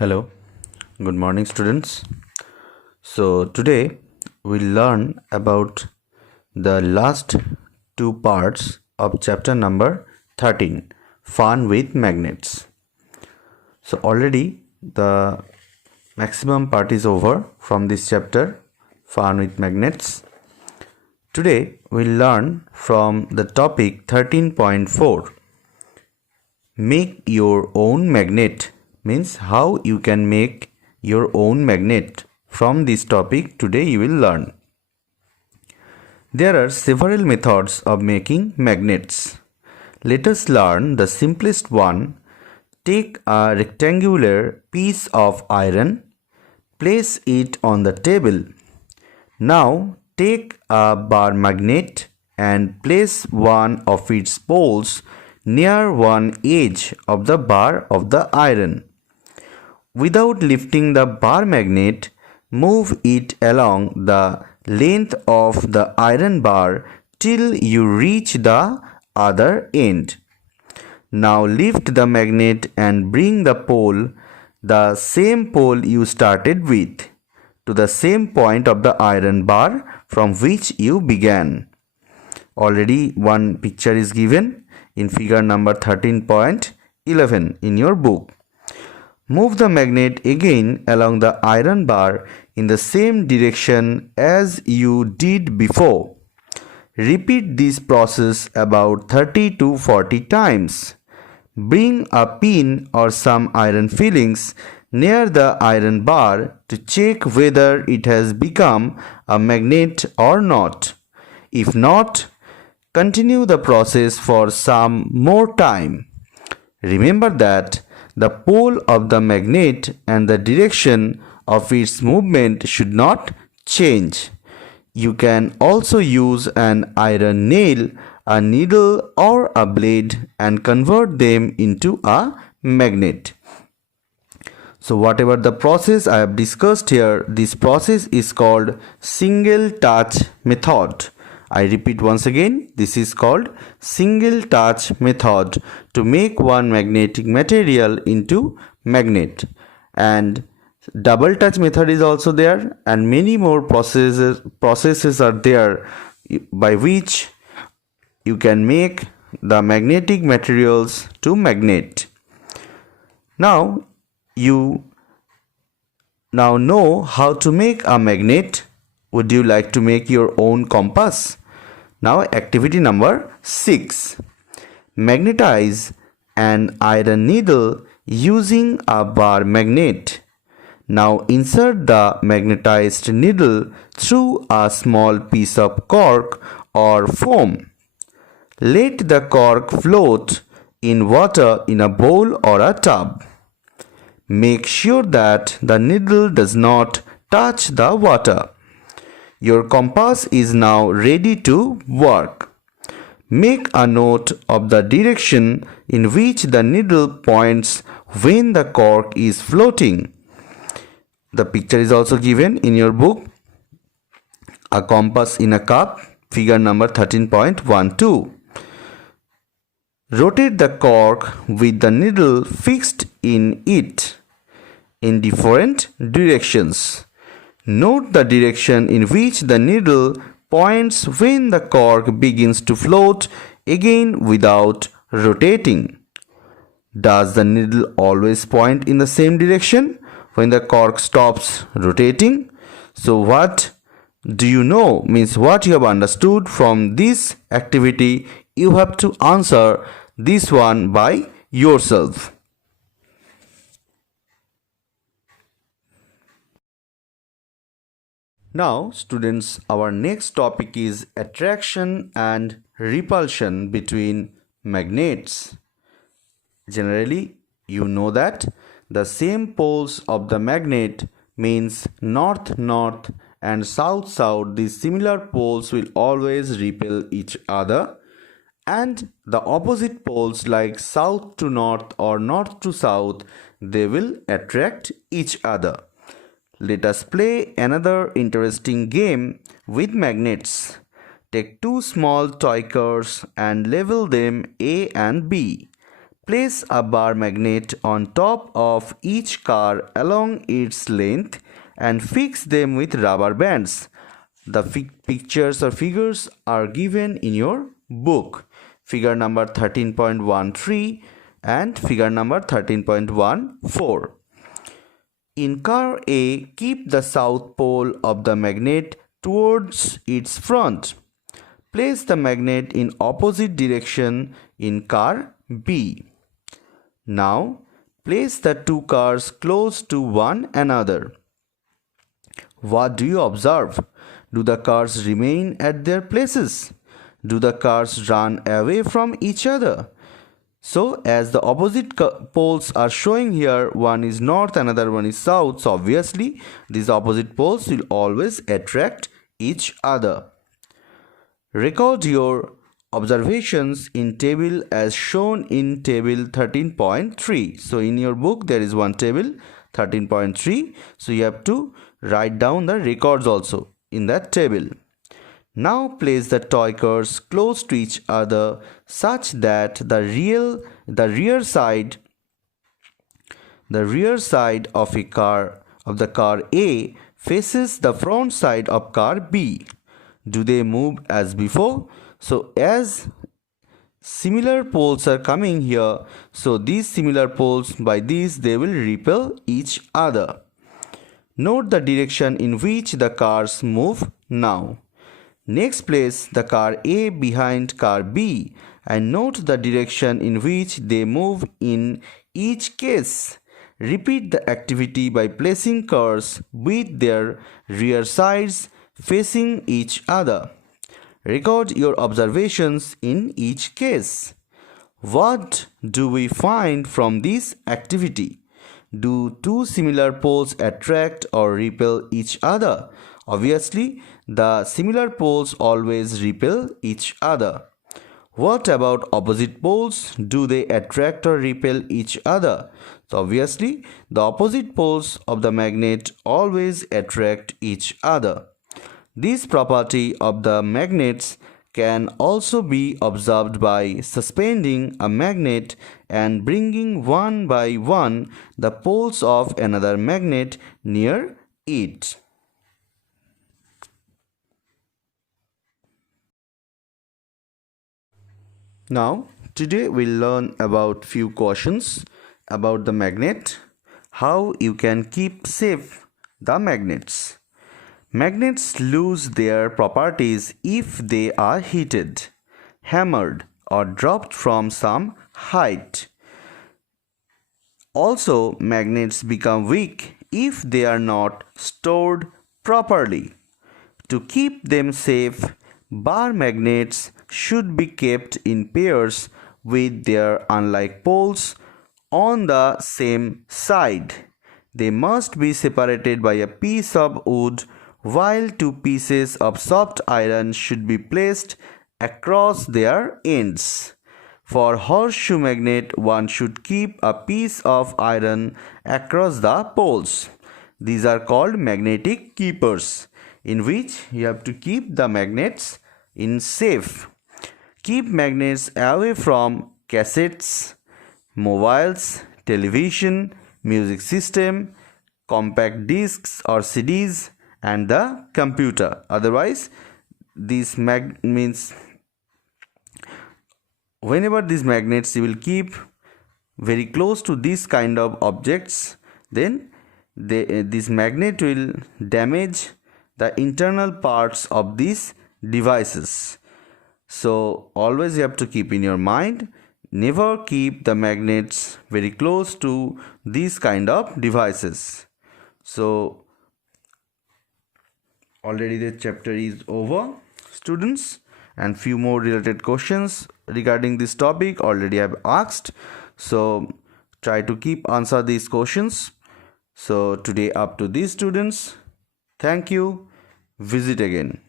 Hello, good morning, students. So, today we'll learn about the last two parts of chapter number 13, Fun with Magnets. So, already the maximum part is over from this chapter, Fun with Magnets. Today we'll learn from the topic 13.4, Make your own magnet. Means how you can make your own magnet. From this topic today you will learn. There are several methods of making magnets. Let us learn the simplest one. Take a rectangular piece of iron, place it on the table. Now take a bar magnet and place one of its poles near one edge of the bar of the iron. Without lifting the bar magnet, move it along the length of the iron bar till you reach the other end. Now lift the magnet and bring the pole, the same pole you started with, to the same point of the iron bar from which you began. Already one picture is given in figure number 13.11 in your book. Move the magnet again along the iron bar in the same direction as you did before. Repeat this process about 30 to 40 times. Bring a pin or some iron fillings near the iron bar to check whether it has become a magnet or not. If not, continue the process for some more time. Remember that the pole of the magnet and the direction of its movement should not change. You can also use an iron nail, a needle or a blade and convert them into a magnet. So whatever the process I have discussed here, this process is called single touch method. I repeat once again, this is called single touch method to make one magnetic material into magnet. And double touch method is also there, and many more processes are there by which you can make the magnetic materials to magnet. Now you know how to make a magnet. Would you like to make your own compass? Now activity number 6. Magnetize an iron needle using a bar magnet. Now insert the magnetized needle through a small piece of cork or foam. Let the cork float in water in a bowl or a tub. Make sure that the needle does not touch the water. Your compass is now ready to work. Make a note of the direction in which the needle points when the cork is floating. The picture is also given in your book. A compass in a cup, figure number 13.12. Rotate the cork with the needle fixed in it in different directions. Note the direction in which the needle points when the cork begins to float again without rotating. Does the needle always point in the same direction when the cork stops rotating? So what do you know means what you have understood from this activity. You have to answer this one by yourself. Now students, our next topic is attraction and repulsion between magnets. Generally, you know that the same poles of the magnet means north-north and south-south. These similar poles will always repel each other, and the opposite poles like south to north or north to south, they will attract each other. Let us play another interesting game with magnets. Take two small toy cars and label them A and B. Place a bar magnet on top of each car along its length and fix them with rubber bands. The pictures or figures are given in your book. Figure number 13.13 and figure number 13.14. In car A, keep the south pole of the magnet towards its front. Place the magnet in opposite direction in car B. Now, place the two cars close to one another. What do you observe? Do the cars remain at their places? Do the cars run away from each other? So, as the opposite poles are showing here, one is north, another one is south. So, obviously, these opposite poles will always attract each other. Record your observations in table as shown in table 13.3. So, in your book, there is one table 13.3. So, you have to write down the records also in that table. Now place the toy cars close to each other such that the rear side of the car A faces the front side of car B. Do they move as before? So as similar poles are coming here, so these similar poles, by these they will repel each other. Note the direction in which the cars move now. Next, place the car A behind car B and note the direction in which they move in each case. Repeat the activity by placing cars with their rear sides facing each other. Record your observations in each case. What do we find from this activity? Do two similar poles attract or repel each other? Obviously, the similar poles always repel each other. What about opposite poles? Do they attract or repel each other? So obviously, the opposite poles of the magnet always attract each other. This property of the magnets can also be observed by suspending a magnet and bringing one by one the poles of another magnet near it. Now, today we'll learn about few questions about the magnet, how you can keep safe the magnets. Magnets lose their properties if they are heated, hammered, or dropped from some height. Also, magnets become weak if they are not stored properly. To keep them safe, bar magnets should be kept in pairs with their unlike poles on the same side. They must be separated by a piece of wood, while two pieces of soft iron should be placed across their ends. For horseshoe magnet, one should keep a piece of iron across the poles. These are called magnetic keepers, in which you have to keep the magnets in safe. Keep magnets away from cassettes, mobiles, television, music system, compact discs or CDs, and the computer. Otherwise, this means whenever these magnets you will keep very close to this kind of objects, then this magnet will damage the internal parts of these devices. So always you have to keep in your mind, never keep the magnets very close to these kind of devices. So already the chapter is over, students, and few more related questions regarding this topic already I have asked. So try to keep answer these questions. So today up to these students. Thank you. Visit again.